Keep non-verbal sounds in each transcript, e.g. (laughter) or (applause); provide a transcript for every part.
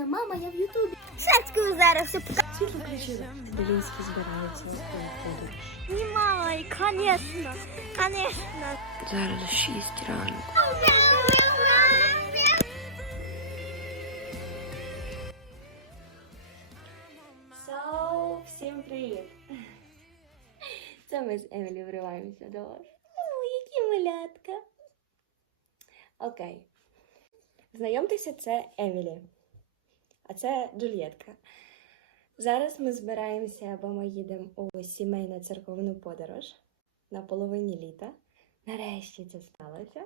Поліна, мама, я в Ютубі. Шацькою зараз все Світло включили. Делінський збирається у подорож. Знімай, конечно, конечно. Зараз 6 ранку. So, всім привіт! Це ми з Емілі вриваємося до вас. О, які малятка. Окей. Знайомтеся, це Емілі. А це Джульєтка. Зараз ми збираємося, бо ми їдемо у сімейну церковну подорож на половині літа. Нарешті це сталося.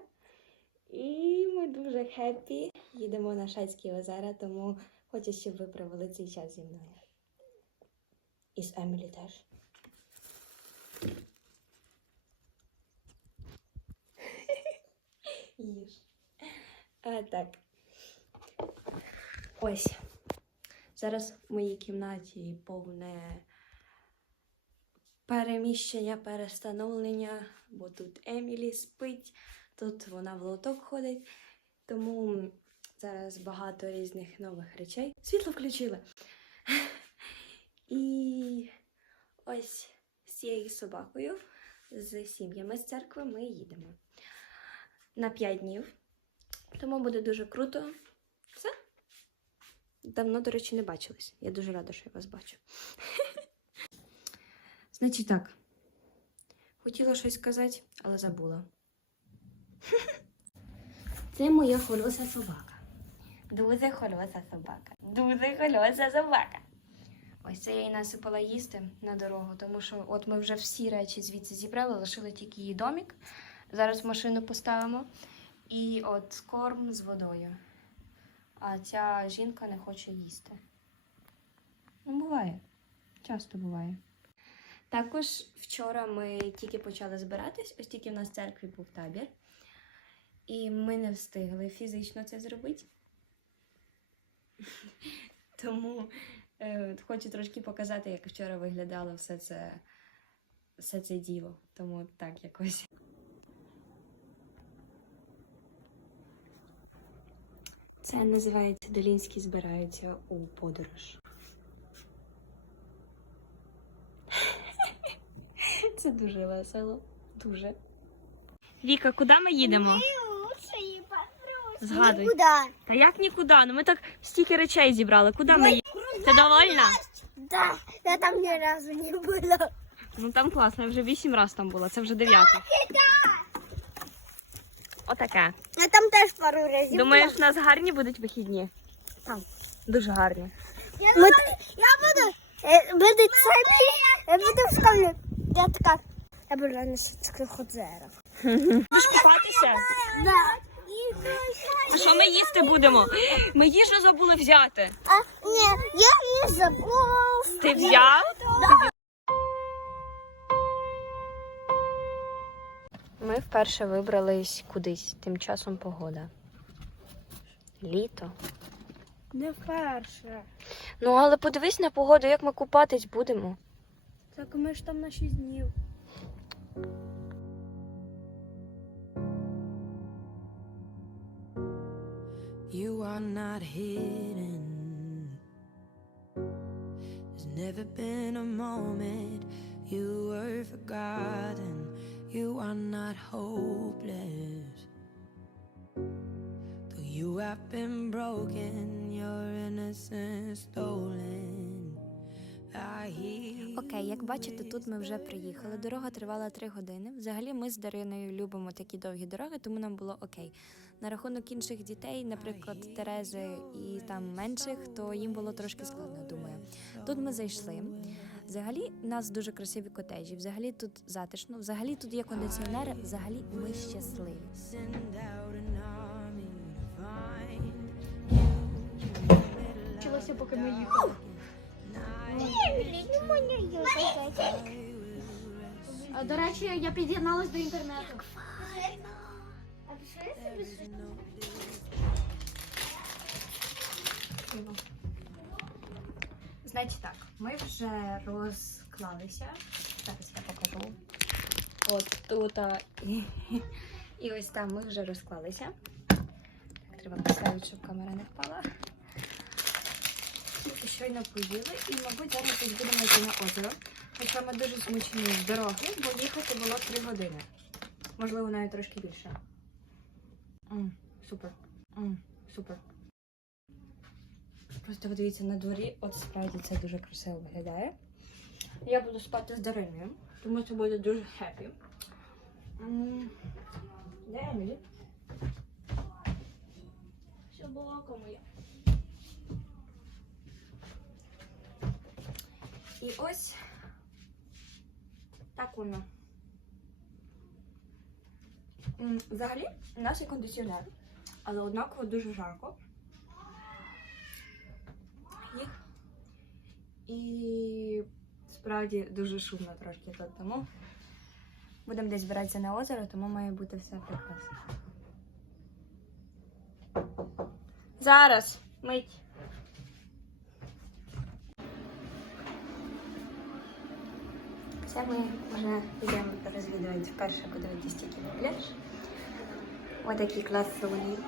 І ми дуже хеппі. Їдемо на Шацькі озера, тому хочу, щоб ви провели цей час зі мною. І з Емілі теж. (laughs) Їж. А, так. Ось. Зараз в моїй кімнаті повне переміщення, перестановлення, бо тут Емілі спить, тут вона в лоток ходить. Тому зараз багато різних нових речей. Світло включили. І ось з цією собакою, з сім'ями з церкви ми їдемо на 5 днів. Тому буде дуже круто. Давно, до речі, не бачились. Я дуже рада, що я вас бачу. (laughs) Значить так. Хотіла щось сказати, але забула. (laughs) Це моя хольоса собака. Дуже хольоса собака. Дуже хольоса собака. Ось це я їй насипала їсти на дорогу, тому що от ми вже всі речі звідси зібрали, лишили тільки її домік. Зараз машину поставимо. І от корм з водою. А ця жінка не хоче їсти. Ну, буває. Часто буває. Також вчора ми тільки почали збиратись, ось тільки в нас в церкві був табір. І ми не встигли фізично це зробити. (laughs) Тому е, хочу трошки показати, як вчора виглядало все це, все це діло. Тому так якось. Це називається Долінські збираються у подорож. (laughs) Це дуже весело. Дуже. Віка, куди ми їдемо? Згадуй. Куда? Та як нікуди? Ну ми так стільки речей зібрали. Куди ми їдемо? Ти довольна? Да, я там ни разу не была. Ну там класно, я вже вісім разів там була, це вже дев'ятий. Отаке. Я там теж пару разів. Думаєш, у нас гарні будуть вихідні? Там. Дуже гарні. Я, буду, я буду, е, буду самі, я буду в школі. Я така, я буду на швидких озерах. Будеш купатися? Да. А що ми їсти будемо? Ми їжу забули взяти. А, ні, я не забув. Ти взяв? Ми вперше вибрались кудись, тим часом погода. Літо. Не вперше. Ну, але подивись на погоду, як ми купатись будемо. Так ми ж там на 6 днів. You are not hidden. There's never been a moment you were forgotten. You are not hopeless. Though you have been broken, your innocence stolen. Окей, як бачите, тут ми вже приїхали. Дорога тривала три години. Взагалі, ми з Дариною любимо такі довгі дороги, тому нам було окей. На рахунок інших дітей, наприклад, Терези і там менших, то їм було трошки складно, думаю. Тут ми зайшли. Взагалі, у нас дуже красиві котежі. Взагалі тут затишно, взагалі тут є кондиціонери, взагалі ми щасливі. Вчилося, поки ми їхали. До речі, я під'єдналась до інтернету. Значить так, ми вже розклалися. Зараз я покажу. От тут і, ось там ми вже розклалися. Так, треба поставити, щоб камера не впала. щойно поїли і, мабуть, зараз десь будемо йти на озеро. Хоча ми дуже змучені з дороги, бо їхати було 3 години. Можливо, навіть трошки більше. М, супер. М, супер. Просто подивіться на дворі, от справді це дуже красиво виглядає. Я буду спати з Дариною, тому це буде дуже хеппі. Де Емілі? Все було я. І ось так воно. Взагалі, у нас є кондиціонер, але однаково дуже жарко. І справді дуже шумно трошки тут, тому будемо десь збиратися на озеро, тому має бути все прекрасно. Зараз мить. Це ми вже йдемо розвідувати вперше подивитися тільки пляж. Ось такий клас солонів.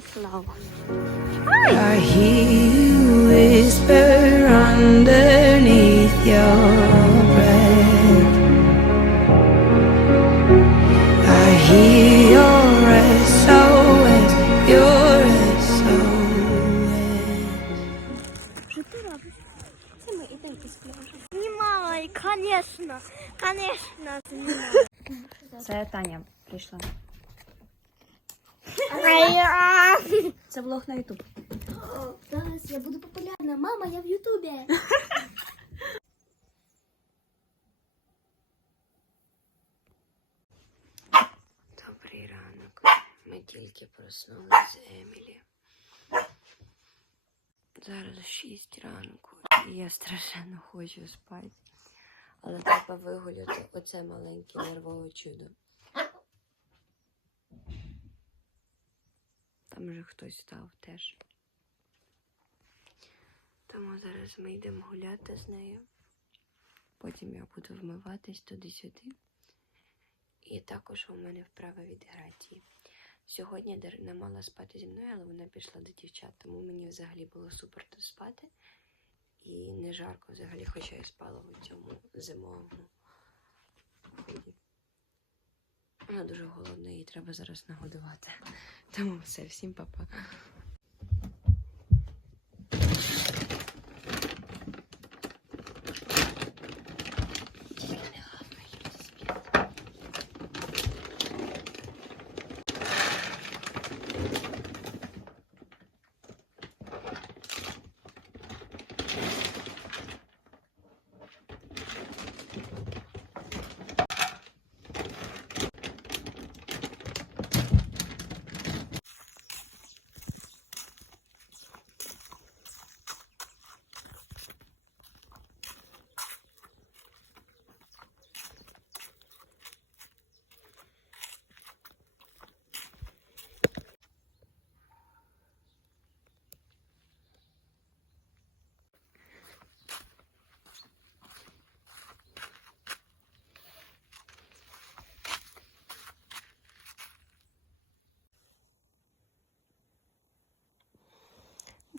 slow. Hi. I hear you whisper under я буду популярна. Мама, я в Ютубі. (laughs) Добрий ранок. Ми тільки проснулися з Емілі. Зараз 6 ранку, і я страшенно хочу спати. Але треба вигуляти оце маленьке нервове чудо. Там вже хтось став теж. Тому зараз ми йдемо гуляти з нею. Потім я буду вмиватись туди-сюди. І також у мене вправа від грації. Сьогодні Дарина мала спати зі мною, але вона пішла до дівчат, тому мені взагалі було супер тут спати. І не жарко взагалі, хоча я спала у цьому зимовому ході. Вона дуже голодна, її треба зараз нагодувати. Тому все, всім па-па.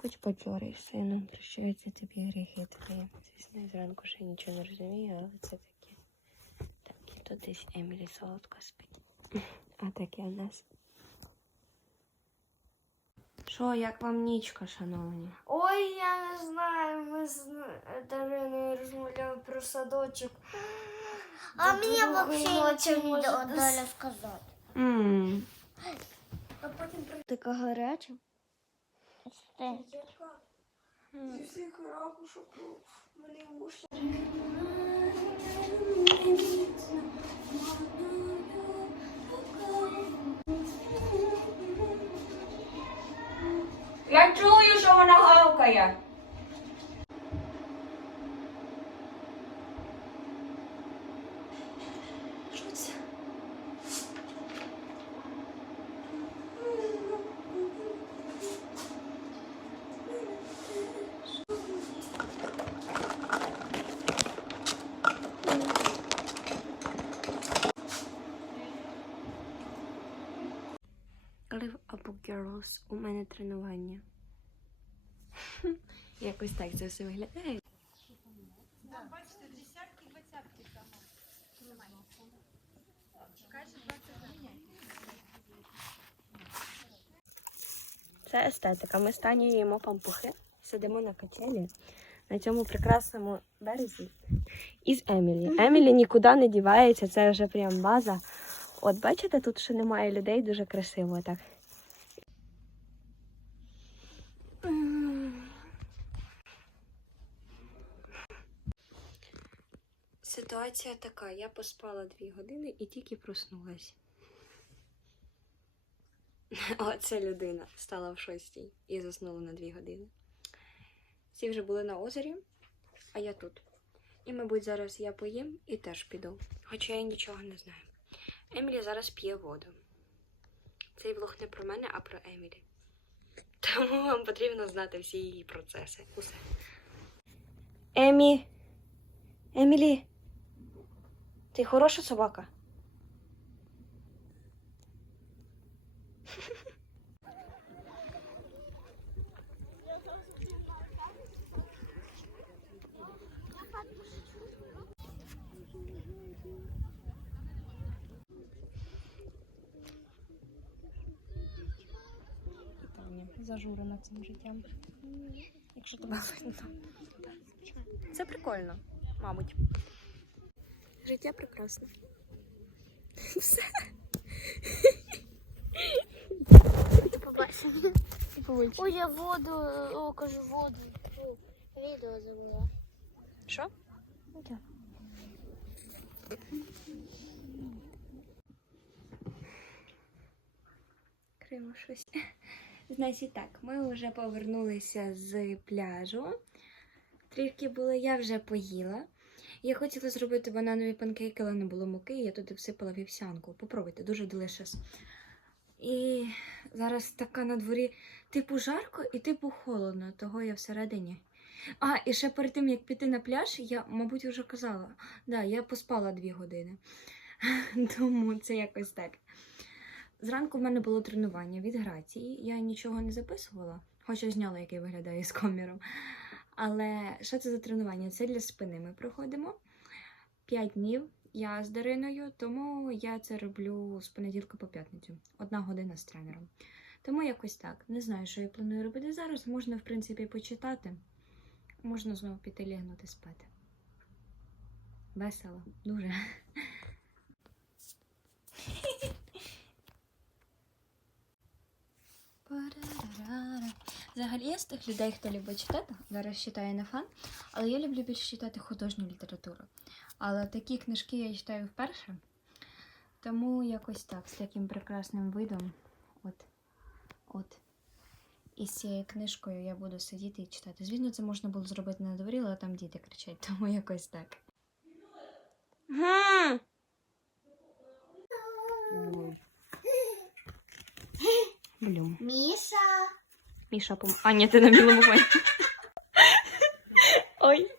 Будь бадьорий, сину, прощаються тобі гріхи твої. Звісно, я зранку ще нічого не розумію, але це таке. Так, і тут десь Емілі солодко спить. А таке в нас. Що, як вам нічка, шановні? Ой, я не знаю, ми з Дариною розмовляли про садочок. А мені взагалі нічого не Доля сказати. Ммм. А потім. Така гаряча. Я чую, що вона гавкає. Що це? Girls, у мене тренування. (laughs) Якось так це все виглядає. Це естетика. Ми з їмо пампухи, сидимо на качелі на цьому прекрасному березі. Із Емілі. Емілі нікуди не дівається, це вже прям база. От бачите, тут ще немає людей, дуже красиво так. Ситуація така: я поспала дві години і тільки проснулась. (laughs) Оце людина стала в шостій і заснула на дві години. Всі вже були на озері, а я тут. І, мабуть, зараз я поїм і теж піду. Хоча я нічого не знаю. Емілі зараз п'є воду. Цей влог не про мене, а про Емілі. (laughs) Тому вам потрібно знати всі її процеси. Усе. Емі. Емілі. Ти хороша собака? Зажурена цим життям. Якщо тебе видно. Це прикольно, мабуть. Життя прекрасне. (laughs) Все. До побачення. Ой, я воду, о, кажу воду. Відео забула. Що? Криво щось. Значить так, ми вже повернулися з пляжу. Трішки були, я вже поїла. Я хотіла зробити бананові панкейки, але не було муки, і я туди всипала вівсянку. Попробуйте, дуже delicious. І зараз така на дворі типу жарко і типу холодно, того я всередині. А, і ще перед тим, як піти на пляж, я, мабуть, вже казала, да, я поспала дві години. (laughs) Тому це якось так. Зранку в мене було тренування від грації. Я нічого не записувала, хоча зняла, як я виглядаю з коміром. Але що це за тренування? Це для спини ми проходимо. П'ять днів я з Дариною, тому я це роблю з понеділка по п'ятницю. Одна година з тренером. Тому якось так. Не знаю, що я планую робити зараз. Можна, в принципі, почитати. Можна знову піти лягнути спати. Весело, дуже. (laughs) Взагалі я з тих людей, хто любить читати, зараз читаю не фан, але я люблю більше читати художню літературу. Але такі книжки я читаю вперше. Тому якось так, з таким прекрасним видом. От. От. І з цією книжкою я буду сидіти і читати. Звісно, це можна було зробити на дворі, але там діти кричать, (laughs) тому якось так. Блюм. Міша. Міша пом... А, ні, ти на білому фоні. Ой.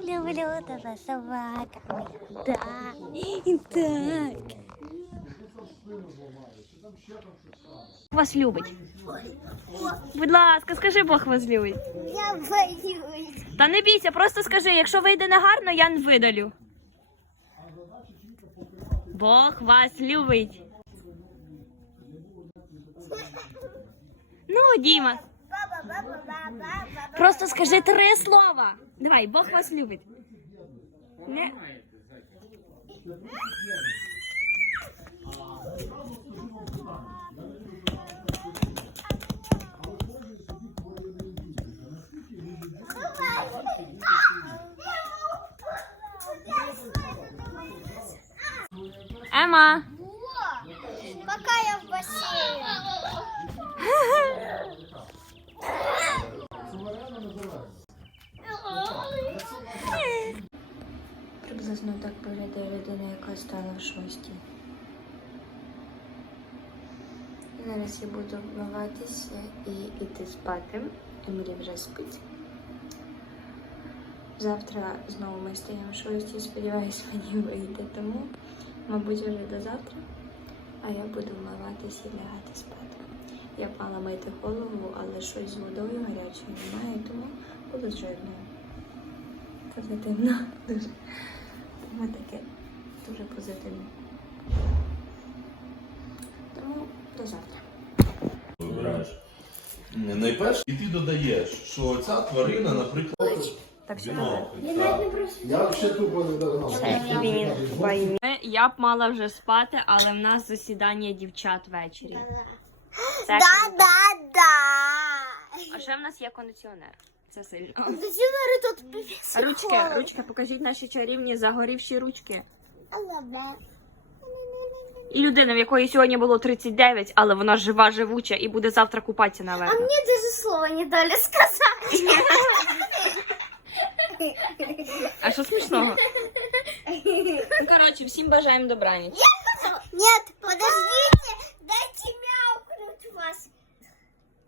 Люблю тебе, собака. Да. Так. Вас любить. Будь ласка, скажи, Бог вас любить. Я боюсь. Та не бійся, просто скажи, якщо вийде негарно, я не видалю. Бог вас любить. Ну, Діма. Просто скажи три слова. Давай, Бог вас любить. Не. Ема. Пока я в бассейне. Шостій. Зараз я буду вмиватися і йти спати. Емілі вже спить. Завтра знову ми стаємо в шостій, сподіваюсь, мені вийде, тому, мабуть, вже до завтра. а я буду вмиватися і лягати спати. Я б мала мити голову, але щось з водою гарячою немає, тому буду з жирною. Позитивно дуже. Тому таке дуже позитивно. Тому до завтра. вибираєш. Найперше, і ти додаєш, що ця тварина, наприклад, Так, все бінокль. Я так. навіть. Я взагалі тупо не догнав. Я б мала вже спати, але в нас засідання дівчат ввечері. Це Да-да-да. А ще в нас є кондиціонер. Це сильно. Кондиціонери тут. Ручки, ручки, покажіть наші чарівні загорівші ручки. І людина, в якої сьогодні було 39, але вона жива, живуча і буде завтра купатися А наверно. мне даже слова не дали сказать. А що смішного? Ну, коротше, всім бажаємо добраніч. Нет, подождите, дайте мяукнуть вас.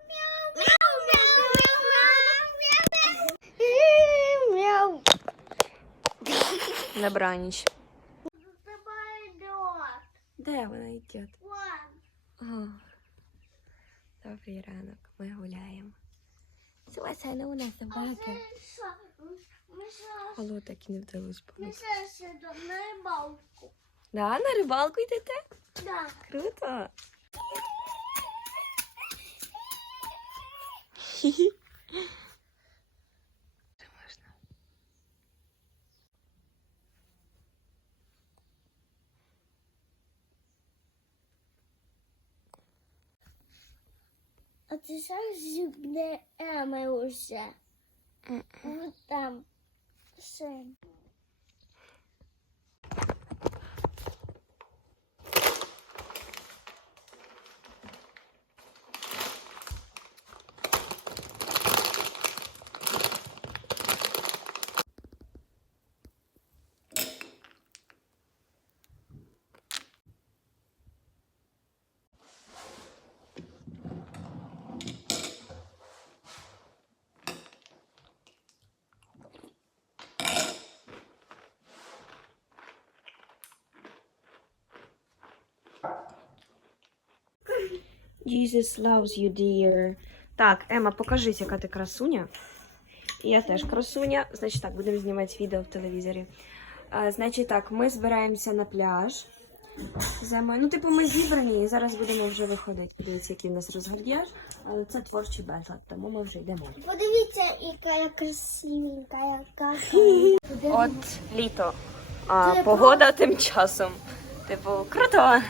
Мяу, мяу, мяу, мяу, мяу, мяу. Добраніч. Де вона йде? О, добрий ранок, ми гуляємо. Сьогодні у нас собаки. Алло, так і не вдалося повністю. Миша, сюда на рыбалку. Да, на рибалку йдете? Да. Круто. Можна. (laughs) sen şimdi ama o Tam sen. Jesus loves you, dear. Так, Ема, покажись, яка ти красуня. І Я теж красуня. Значить так, будемо знімати відео в телевізорі. А, значить так, ми збираємося на пляж. з Емою. Ну, типу, ми зібрані і зараз будемо вже виходити. Подивіться, який в нас розгардіяж. Але це творчий безлад, тому ми вже йдемо. Подивіться, яка я красивенька, яка. От літо. А погода тим часом. Типу, круто.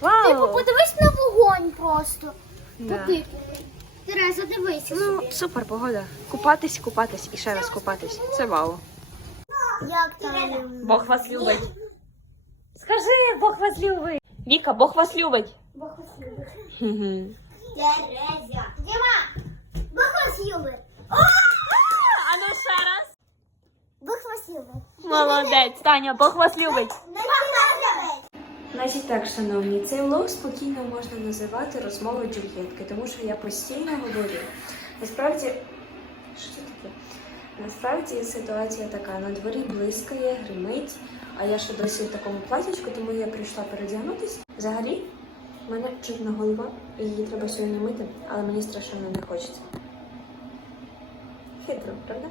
Вау! Типу, подивись на вогонь просто. Да. Туди. Тереза, дивися. Ну, супер погода. Купатись, купатись і ще раз купатись. Це вау. Як там? Бог вас любить. Скажи, Бог вас любить. Віка, Бог вас любить. Бог вас любить. Терезя. Діма, Бог вас любить. А ну ще раз. Бог вас любить. Молодець, Таня, Бог вас любить. Значить так, шановні, цей влог спокійно можна називати розмовою Джульєтки, тому що я постійно говорю. Насправді, що це таке? Насправді ситуація така: на дворі блискає, гримить, а я ще досі в такому платячку, тому я прийшла передягнутися. Взагалі, в мене чорна голова, і її треба сьогодні мити, але мені страшенно не хочеться. Хитро, правда?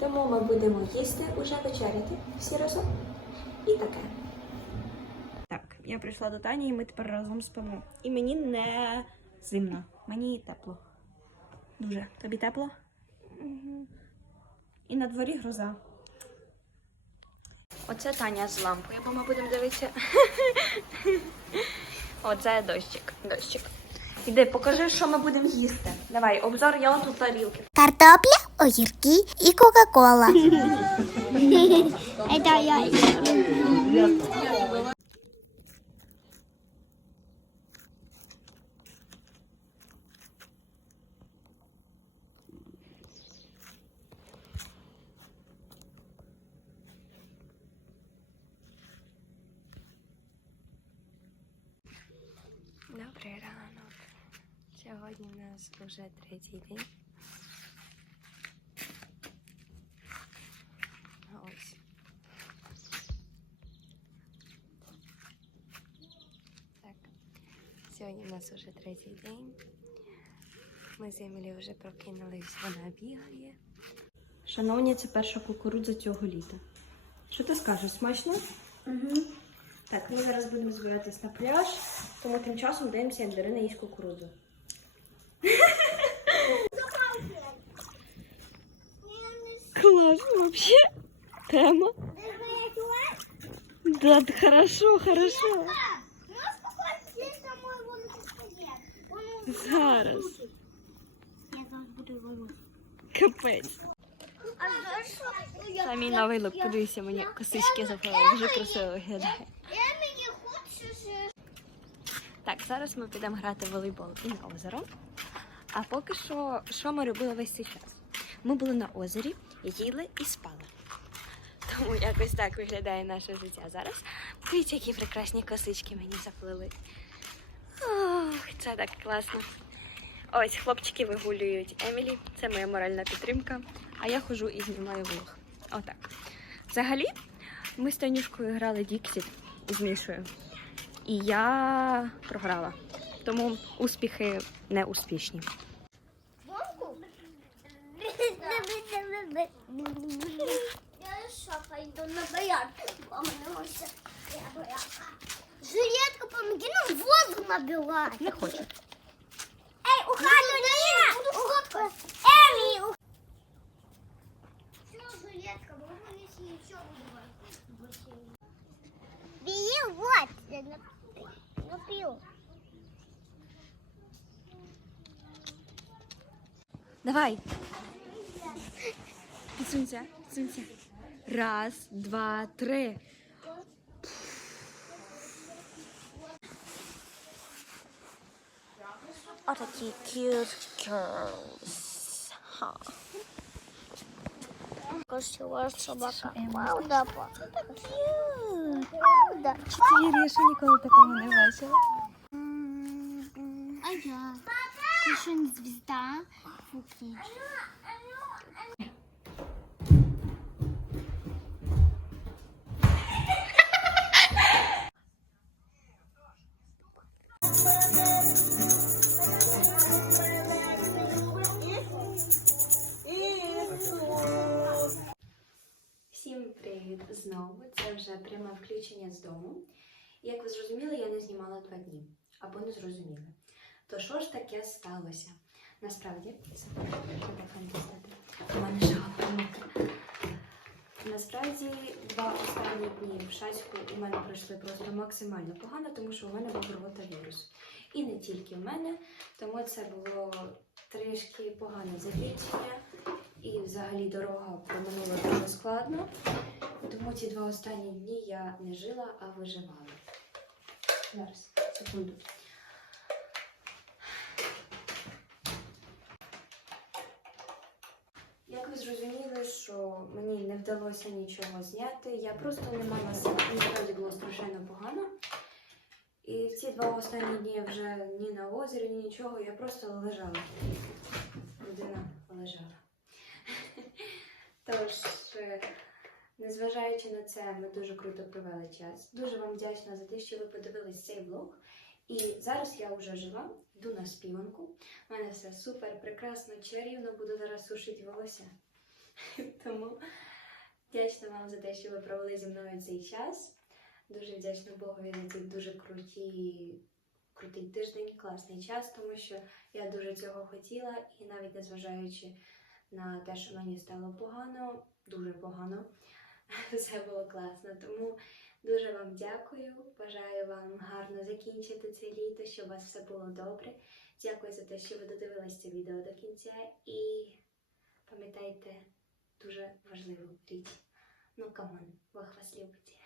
Тому ми будемо їсти уже вечеряти всі разом. І таке. Я прийшла до Тані, і ми тепер разом спимо. І мені не зимно, мені тепло. Дуже. Тобі тепло? Угу. І на дворі гроза. Оце Таня з лампою, бо ми будемо дивитися. (laughs) Оце дощик. Дощик. Іди, покажи, що ми будемо їсти. Давай, обзор, я тут тарілки. Картопля, огірки і Кока-Кола. (laughs) Это я. Добрий ранок. Сьогодні у нас вже третій день. Ось. Так. Сьогодні в нас вже третій день. Ми з Емілі вже прокинулись, вона бігає. Шановні, це перша кукурудза цього літа. Що ти скажеш, смачно? Угу. Так, ми зараз будемо збиратись на пляж, тому тим часом дивимося, як Дарина їсть кукурудзу. Вообще. Тема. Да, хорошо, хорошо. Зараз. Капець. Це мій новий лук. Подивися, мені косички заплели. Дуже красиво виглядає. Так, зараз ми підемо грати в волейбол і на озеро. А поки що, що ми робили весь цей час? Ми були на озері, їли і спали. Тому якось так виглядає наше життя зараз. Дивіться, які прекрасні косички мені заплели. Ох, це так класно. Ось хлопчики вигулюють Емілі, це моя моральна підтримка. А я ходжу і знімаю влог. Отак. Взагалі, ми з Танюшкою грали Діксіт з Мішою. І я програла. Тому успіхи не успішні. Жилетку помоги нам воздух набивать. Не хочу. Эй, ухожу, нет! Эми, ух... Все, жилетка, могу если еще буду Бери, вот, я напил. Давай. Підсунься, підсунься. Раз, два, три. Отакі cute girls. Ха. Красивая собака. Правда, Cute. Правда. Ти я ще ніколи такого не бачила. А я? Кушин звезда. Фуки. Всім То що ж таке сталося? Насправді. У мене шапка. Насправді, два останні дні в Шаську у мене пройшли просто максимально погано, тому що у мене був ротавірус. І не тільки в мене, тому це було трішки погане закінчення. І взагалі дорога проминула дуже складно. Тому ці два останні дні я не жила, а виживала. Зараз, секунду. Як ви зрозуміли, що мені не вдалося нічого зняти, я просто не мала сил. Мені справді було страшенно погано. І ці два останні дні я вже ні на озері, ні нічого, я просто лежала. Людина лежала. (laughs) Тож, е, незважаючи на це, ми дуже круто провели час. Дуже вам вдячна за те, що ви подивились цей влог. І зараз я вже жива, йду на співанку. У мене все супер, прекрасно, чарівно, буду зараз сушити волосся. (laughs) Тому вдячна вам за те, що ви провели зі мною цей час. Дуже вдячна Богові за цей дуже круті, крутий тиждень, класний час, тому що я дуже цього хотіла, і навіть незважаючи на те, що мені стало погано, дуже погано. (laughs) Все було класно. Тому дуже вам дякую. Бажаю вам гарно закінчити це літо, щоб у вас все було добре. Дякую за те, що ви додивились це відео до кінця. І пам'ятайте дуже важливу річ. Ну, камон, Бог вас любить.